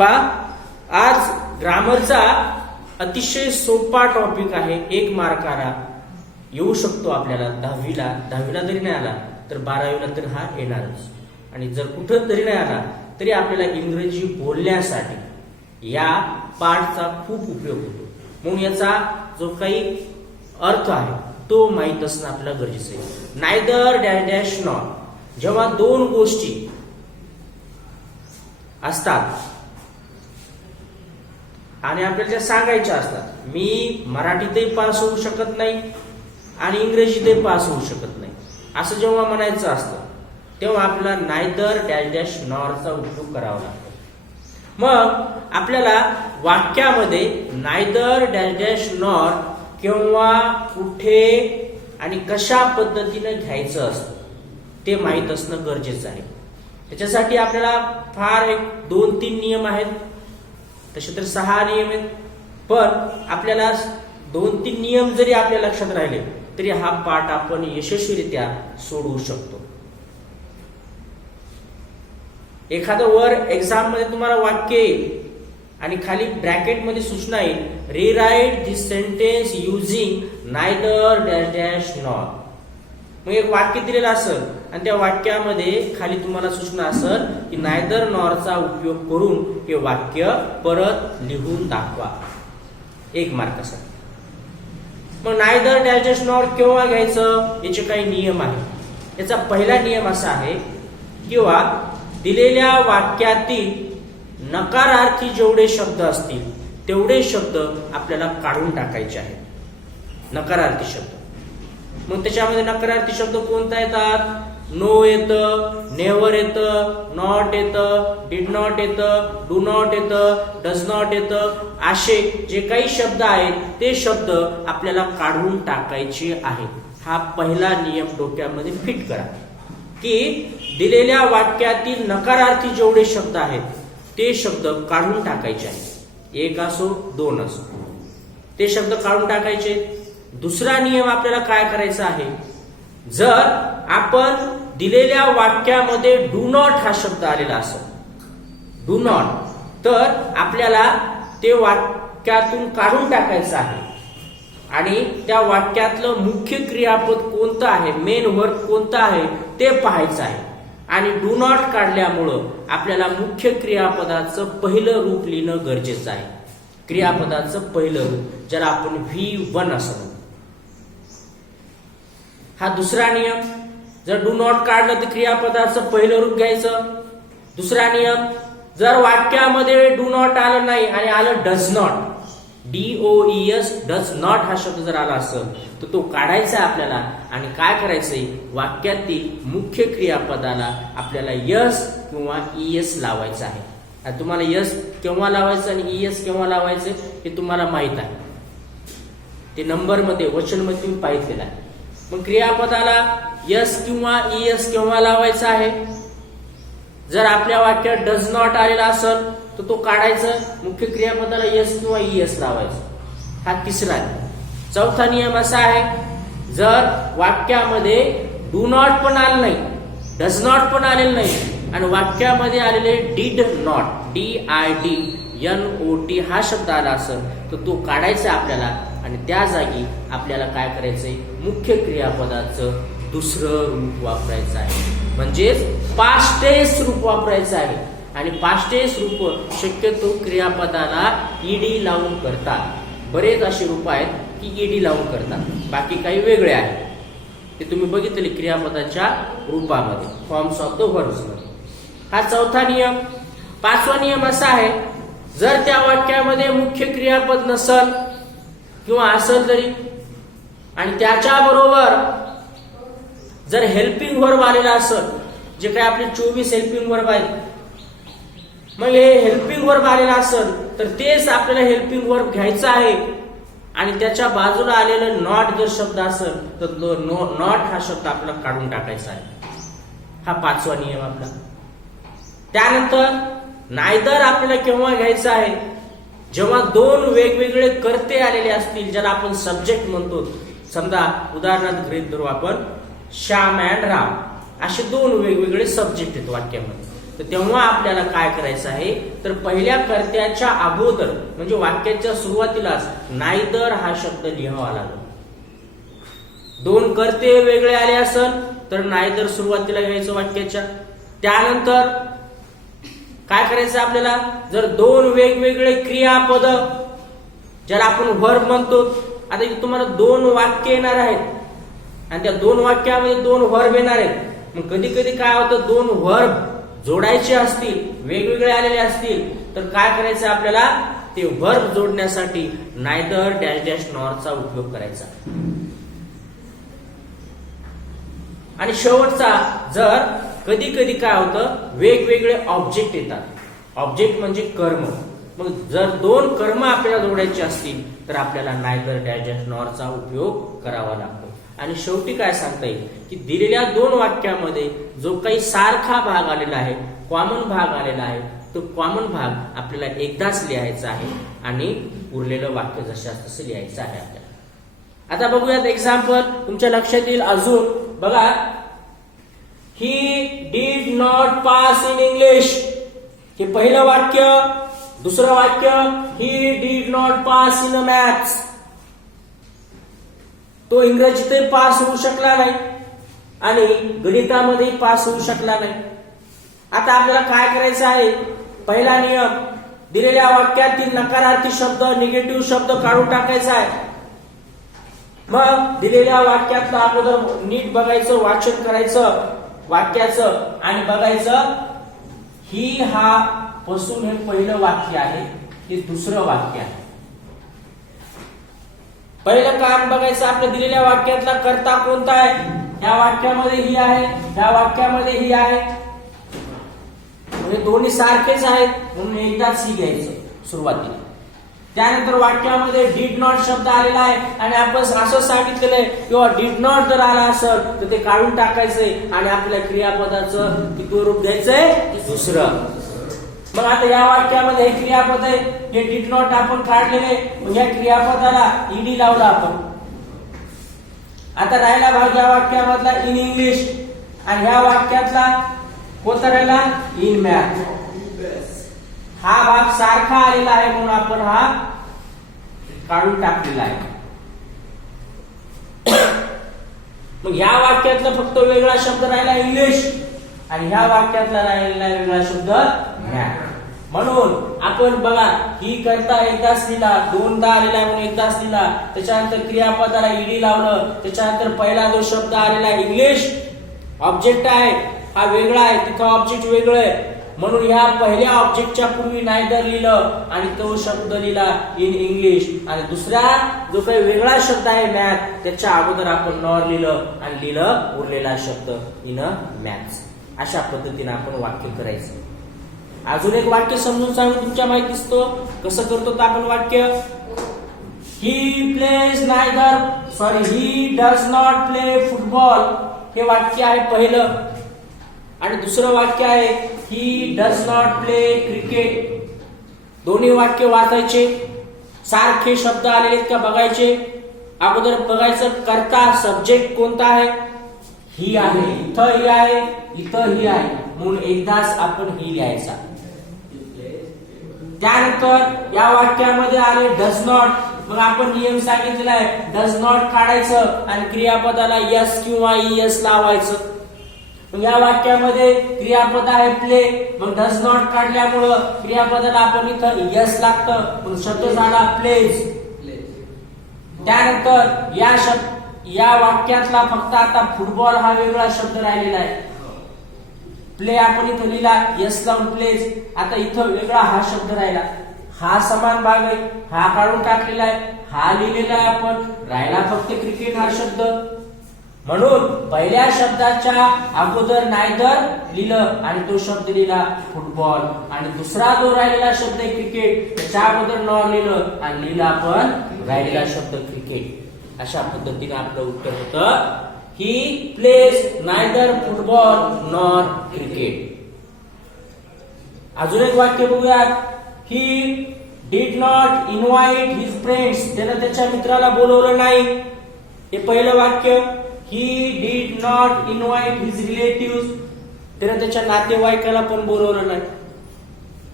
आज ग्रामरचा अतिशय सोपा टॉपिक आहे, 1 मार्काला येऊ शकतो आपल्याला. दहावीला जरी नाही आला तर 12वीला तर हा येणारच. आणि जर कुठं तरी नाही आला तरी आपल्याला इंग्रजी बोलण्यासाठी या पाठचा खूप उपयोग होतो. म्हणून याचा जो काही अर्थ आहे तो माहीत असणं आपल्याला गरजेचं आहे. नायदर डॅश डॅश नॉट, जेव्हा 2 गोष्टी असतात आणि आपल्याला त्या सांगायच्या असतात, मी मराठीतही पास होऊ शकत नाही आणि इंग्रजीतही पास होऊ शकत नाही असं जेव्हा म्हणायचं असतं तेव्हा आपल्याला नायदर डॅश डॅश नॉरचा उपयोग करावा लागतो. मग आपल्याला वाक्यामध्ये नायदर डॅश डॅश नॉर केव्हा, कुठे आणि कशा पद्धतीने घ्यायचं असतं ते माहीत असणं गरजेचं आहे. त्याच्यासाठी आपल्याला फार 2-3 नियम आहेत. तसे तर 6 नियम आहेत, पण आपल्याला 2-3 नियम जरी आपल्या लक्षात राहिले तरी हा पाठ आपण यशस्वीरित्या सोडवू शकतो. एखादं वर एक्झाम मध्ये तुम्हाला वाक्य येईल आणि खाली ब्रॅकेट मध्ये सूचना येईल, rewrite this sentence using neither dash dash nor. मग एक वाक्य दिलेलं असेल आणि त्या वाक्यामध्ये खाली तुम्हाला सूचना असेल की नायदर नॉरचा उपयोग करून हे वाक्य परत लिहून दाखवा, 1 मार्कासाठी. मग नायदर डॅश डॅश नॉर केव्हा घ्यायचं याचे काही नियम आहेत. याचा पहिला नियम असा आहे किंवा दिलेल्या वाक्यातील नकारार्थी जेवढे शब्द असतील तेवढे शब्द आपल्याला काढून टाकायचे आहेत, नकारार्थी शब्द. मग त्याच्यामध्ये नकारार्थी शब्द कोणता येतात? नो येतं, नेव्हर येतं, नॉट येतं, डिड नॉट येतं, डू नॉट येतं, डज नॉट येतं. असे जे काही शब्द आहेत ते शब्द आपल्याला काढून टाकायचे आहेत. हा पहिला नियम डोक्यामध्ये फिट करा की दिलेल्या वाक्यातील नकारार्थी जेवढे शब्द आहेत ते शब्द काढून टाकायचे आहेत. 1 असो 2 असो ते शब्द काढून टाकायचे. दुसरा नियम आपल्याला काय करायचा आहे, जर आपण दिलेल्या वाक्यामध्ये डू नॉट हा शब्द आलेला असेल, डू नॉट, तर आपल्याला ते वाक्यातून काढून टाकायचं आहे आणि त्या वाक्यातलं मुख्य क्रियापद कोणतं आहे, मेन वर्ब कोणतं आहे ते पाहायचं आहे. आणि डू नॉट काढल्यामुळं आपल्याला मुख्य क्रियापदाचं पहिलं रूप लिहिणं गरजेचं आहे. क्रियापदाचं पहिलं रूप ज्याला आपण V1 असं म्हणतो. हा दुसरा नियम. जर डू नॉट काढलं तर क्रियापदाचं पहिलं रूप घ्यायचं. दुसरा नियम, जर वाक्यामध्ये डू नॉट आलं नाही आणि आलं does not, DOES does not हा शब्द जर आला असेल तर तो काढायचा आपल्याला आणि काय करायचंय, वाक्यातील मुख्य क्रियापदाला आपल्याला यस किंवा ES लावायचं आहे. आणि तुम्हाला यस केव्हा लावायचं आणि ES केव्हा लावायचं हे तुम्हाला माहित आहे, ते नंबरमध्ये वचनमध्ये तुम्ही पाहिलेलं आहे. मग क्रियापदाला यस किंवा ES केव्हा लावायचा आहे, जर आपल्या वाक्यात डज नॉट आलेला असेल तर तो काढायचं, मुख्य क्रियापदाला यस किंवा ES लावायचं. हा तिसरा आहे. चौथा नियम असा आहे, जर वाक्यामध्ये डू नॉट पण आलं नाही, डज नॉट पण आलेलं नाही आणि वाक्यामध्ये आलेले डिड नॉट, DIDNOT हा शब्द आला असेल तर तो काढायचा आपल्याला आणि त्या जागी आपल्याला काय करायचंय, मुख्य क्रियापदाचं दुसरं रूप वापरायचं आहे, म्हणजेच पास्ट टेन्स रूप वापरायचं आहे. आणि पास्ट टेन्स रूप शक्यतो क्रियापदाला ED लावून करतात. बरेच असे रूप आहेत की ED लावून करतात, बाकी काही वेगळे आहेत ते तुम्ही बघितले क्रियापदाच्या रूपामध्ये, फॉर्म्स ऑफ द वर्ब्स मध्ये. हा चौथा नियम. 5वा नियम असा आहे, जर त्या वाक्यामध्ये मुख्य क्रियापद नसल किंवा असेल तरी आणि त्याच्या बरोबर जर हेल्पिंग वर्ब आलेला असेल, जे काही आपले 24 हेल्पिंग वर्ब आहेत, मग हे हेल्पिंग वर्ब आलेला असेल तर तेच आपल्याला हेल्पिंग वर्ब घ्यायचं आहे आणि त्याच्या बाजूला आलेलं नॉट जर शब्द असेल तर नॉट हा शब्द आपल्याला काढून टाकायचा आहे. हा 5वा नियम आपला. त्यानंतर नायदर आपल्याला केव्हा घ्यायचं आहे, जेव्हा 2 वेगवेगळे कर्ते आलेले असतील, ज्याला आपण सब्जेक्ट म्हणतो. समजा उदाहरणार्थ गृहीत धरू आपण श्याम अँड राम, असे 2 वेगवेगळे सब्जेक्ट आहेत वाक्यामध्ये. तर तेव्हा आपल्याला काय करायचं आहे, तर पहिल्या कर्त्याच्या अगोदर म्हणजे वाक्याच्या सुरुवातीलाच नायदर हा शब्द लिहावा लागेल. दोन कर्ते वेगळे आले असेल तर नायदर सुरुवातीला घ्यायचं वाक्याच्या. त्यानंतर काय करायचं आपल्याला, जर दोन वेगवेगळे क्रियापद ज्याला आपण व्हर्ब म्हणतो, आता तुम्हाला दोन वाक्य येणार आहेत आणि त्या दोन वाक्यामध्ये दोन व्हर्ब येणार आहेत. मग कधी कधी काय होतं, दोन व्हर्ब जोडायचे असतील, वेगवेगळे आलेले असतील, तर काय करायचं आपल्याला, ते व्हर्ब जोडण्यासाठी नायदर डॅश डॅश नॉरचा उपयोग करायचा. आणि शेवटचा, जर कधी कधी काय होतं, वेगवेगळे ऑब्जेक्ट येतात. ऑब्जेक्ट म्हणजे कर्म. मग जर दोन कर्म आपल्याला जोडायचे असतील तर आपल्याला नायदर डॅश डॅश नॉरचा उपयोग करावा लागतो. आणि शेवटी काय सांगता येईल की दिलेल्या दोन वाक्यामध्ये जो काही सारखा भाग आलेला आहे, कॉमन भाग आलेला आहे, तो कॉमन भाग आपल्याला एकदाच लिहायचा आहे आणि उरलेलं वाक्य जशास तसं लिहायचं आहे आपल्याला. आता बघूयात एक्झाम्पल, तुमच्या लक्षात येईल अजून. बघा, he did not pass in English, हे पहिलं वाक्य. दुसरं वाक्य, he did not pass in maths, तो इंग्रजीतही पास होऊ शकला नाही आणि गणितामध्ये पास होऊ शकला नाही. आता आपल्याला काय करायचं आहे, पहिला नियम, दिलेल्या वाक्यातील नकारार्थी शब्द, निगेटिव्ह शब्द काढून टाकायचा आहे. मग दिलेल्या वाक्यातलं अगोदर नीट बघायचं, वाचन करायचं वाक्याचं आणि बघायचं ही हा पासून हे पहिलं वाक्य आहे, हे दुसरं वाक्य आहे. पहिलं काम बघायचं, आपल्या दिलेल्या वाक्यातला कर्ता कोणता आहे. या वाक्यामध्ये ही आहे, या वाक्यामध्ये ही आहे, म्हणजे दोन्ही सारखेच आहेत म्हणून एकदाच ही घ्यायचं सुरुवातीला. त्यानंतर वाक्यामध्ये डीड नॉट शब्द आलेला आहे आणि आपण असं सांगितलेलं आहे किंवा डीड नॉट जर आला असेल तर ते काढून टाकायचंय आणि आपल्या क्रियापदाचं किती रूप द्यायचंय, दुसरं. मग आता या वाक्यामध्ये हे क्रियापद आहे, हे डीड नॉट आपण काढलेले, मग या क्रियापदाला ईडी लावला आपण. आता राहिला भाग या वाक्यामधला इन इंग्लिश आणि ह्या वाक्यातला कोणता राहिला, इन मॅथ. हा भाग सारखा आलेला आहे म्हणून आपण हा काढून टाकलेला आहे. मग ह्या वाक्यातला फक्त वेगळा शब्द राहिला इंग्लिश आणि ह्या वाक्यातला राहिलेला वेगळा शब्द मॅथ. म्हणून आपण बघा, ही करता एकदाच लिहिला, दोनदा आलेला आहे म्हणून एकदाच लिहिला. त्याच्यानंतर क्रियापदाला ईडी लावलं, त्याच्यानंतर पहिला जो शब्द आलेला आहे इंग्लिश, ऑब्जेक्ट आहे हा वेगळा आहे, तिथं ऑब्जेक्ट वेगळं आहे म्हणून ह्या पहिल्या ऑब्जेक्टच्या पूर्वी नायदर लिहिलं आणि तो शब्द लिहिला इन इंग्लिश. आणि दुसरा जो काही वेगळा शब्द आहे मॅथ, त्याच्या अगोदर आपण नॉर लिहिलं आणि लिहिलं उरलेला शब्द इन मॅथ्स. अशा पद्धतीने आपण वाक्य करायचं. अजून एक वाक्य समजून सांगू, तुमच्या माहिती दिसतो कसं करतो तर आपण वाक्य. He plays neither, sorry he does not play football, हे वाक्य आहे पहिलं. आणि दुसरं वाक्य आहे he does not play cricket. दोन्ही वाक्य वाचायचे, सारखे शब्द आलेले आहेत का बघायचे. अगोदर बघायचं कर्ता सब्जेक्ट कोणता आहे, ही आहे, इथं ही आहे, इथं ही आहे म्हणून एकदाच आपण ही लिहायचा. त्यानंतर या वाक्यामध्ये आले डज नॉट, मग आपण नियम सांगितलेला आहे डज नॉट काढायचं आणि क्रियापदाला यस किंवा ईएस लावायचं. मग या वाक्यामध्ये क्रियापद आहे प्ले, मग डज नॉट काढल्यामुळं क्रियापदाला आपण इथं यस लागतं मग शब्द झाला प्लेज. त्यानंतर या वाक्यातला फक्त आता फुटबॉल हा वेगळा शब्द राहिलेला आहे. प्ले आपण इथं लिहिला यस लावून प्लेज. आता इथं वेगळा हा शब्द राहिला, हा समान भाग आहे, हा काढून टाकलेला आहे, हा लिहिलेला आहे आपण, राहिला फक्त क्रिकेट हा शब्द. म्हणून पहिल्या शब्दाच्या अगोदर नायदर लिहिलं आणि तो शब्द लिहिला फुटबॉल. आणि दुसरा जो राहिलेला शब्द आहे क्रिकेट, त्याच्या अगोदर नॉर लिहिलं आणि लिहिला आपण राहिलेला शब्द क्रिकेट. अशा पद्धतीने आपलं उत्तर होतं he plays neither football nor cricket. अजून एक वाक्य बघूयात. He did not invite his friends, त्यानं त्याच्या मित्राला बोलवलं नाही, हे पहिलं वाक्य. He did not invite his relative, त्याने त्याच्या नातेवाईकाला पण बोलवलं नाही,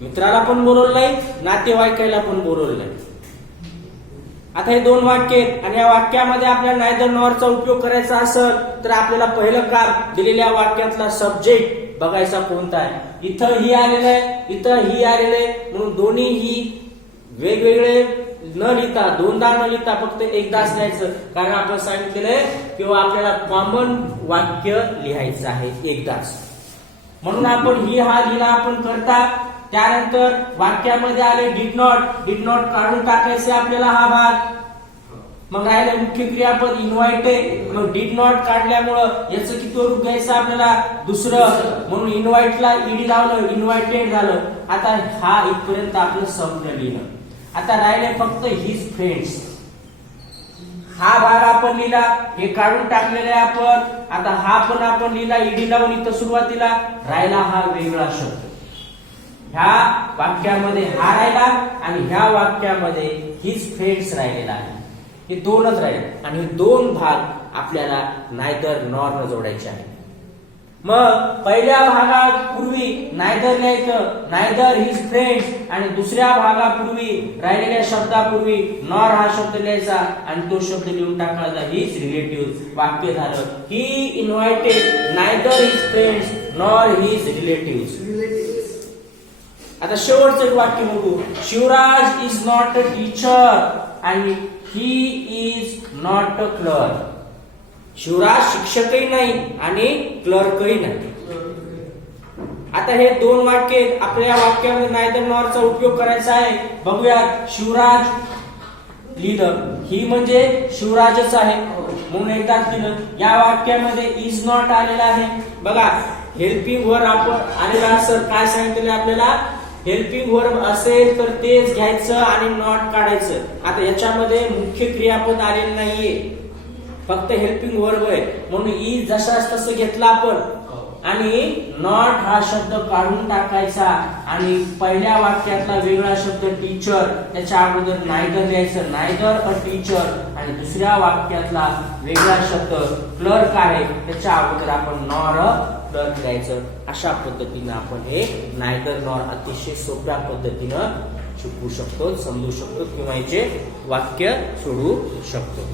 मित्राला पण बोलवलं नाही, नातेवाईकाला पण बोलवलं नाही. आता हे दोन वाक्य आहेत आणि या वाक्यामध्ये आपल्याला नायदर नॉरचा उपयोग करायचा असेल तर आपल्याला पहिलं काम दिलेल्या वाक्यातला सब्जेक्ट बघायचा कोणता आहे. इथं ही आलेलं आहे, इथं ही आलेलं आहे, म्हणून दोन्ही ही वेगवेगळे न लिहिता, दोनदा न लिहिता फक्त एकदाच लिहायचं, कारण आपण सांगितलेलं आहे किंवा आपल्याला कॉमन वाक्य लिहायचं आहे एकदाच. म्हणून आपण ही हा लिहिला आपण करता. त्यानंतर वाक्यामध्ये आले डिड नॉट काढून टाकायचे आपल्याला हा भाग. मग राहिलं मुख्य क्रियापद इन्व्हाइटेड, मग डिड नॉट काढल्यामुळं याचं किती रूप घ्यायचं आपल्याला दुसरं, म्हणून इन्व्हाइटला ईडी लावलं, इन्व्हाइटेड झालं. आता हा इथपर्यंत आपलं संपलं लिहिणं. आता राहिले फक्त हिज फ्रेंड्स. हा भाग आपण लिहिला, हे काढून टाकलेले आपण. आता हा पण आपण लिहिला ईडी लावून इथं सुरुवातीला. राहिला हा वेगळा शब्द. ह्या वाक्यामध्ये हा राहिला आणि ह्या वाक्यामध्ये हिज फ्रेंड्स राहिलेला आहे. हे दोनच राहिले आणि हे दोन भाग आपल्याला नायदर नॉर न जोडायचे आहे. मग पहिल्या भागापूर्वी नायदर लिहायचं, नायदर हिज फ्रेंड्स, आणि दुसऱ्या भागापूर्वी राहिलेल्या शब्दापूर्वी नॉर हा शब्द लिहायचा आणि तो शब्द लिहून टाकायचा हिज रिलेटिव्ह. वाक्य झालं he invited neither his friends nor his relative. आता शेवटचं एक वाक्य बघू. Shivraj is not a teacher आणि he is not a clerk. Shivraj शिक्षकही नाही आणि क्लर्कही नाही. आता हे दोन वाक्य आपल्या या वाक्यामध्ये नायदर नॉरचा उपयोग करायचा आहे. बघूया. शिवराज लिहिलं, ही म्हणजे शिवराजच आहे म्हणून एकदा लिहिलं. या वाक्यामध्ये इज नॉट आलेला आहे. बघा हेल्पिंग वर्ब आपण आलेला असेल, काय सांगितलेलं आपल्याला, हेल्पिंग वर्ब असेल तर तेच घ्यायचं आणि नॉट काढायचं. आता याच्यामध्ये मुख्य क्रियापद आलेलं नाहीये, फक्त हेल्पिंग वर्ब आहे म्हणून इज जशाच तसं घेतला आपण आणि नॉट हा शब्द काढून टाकायचा आणि पहिल्या वाक्यातला वेगळा शब्द टीचर त्याच्या अगोदर नायदर द्यायचं, नायदर अ टीचर, आणि दुसऱ्या वाक्यातला वेगळा शब्द क्लर्क आहे त्याच्या अगोदर आपण नॉर अ क्लर्क द्यायचं. अशा पद्धतीनं आपण हे नायदर नॉर अतिशय सोप्या पद्धतीनं शिकू शकतो, समजू शकतो किंवा याचे वाक्य सोडवू शकतो.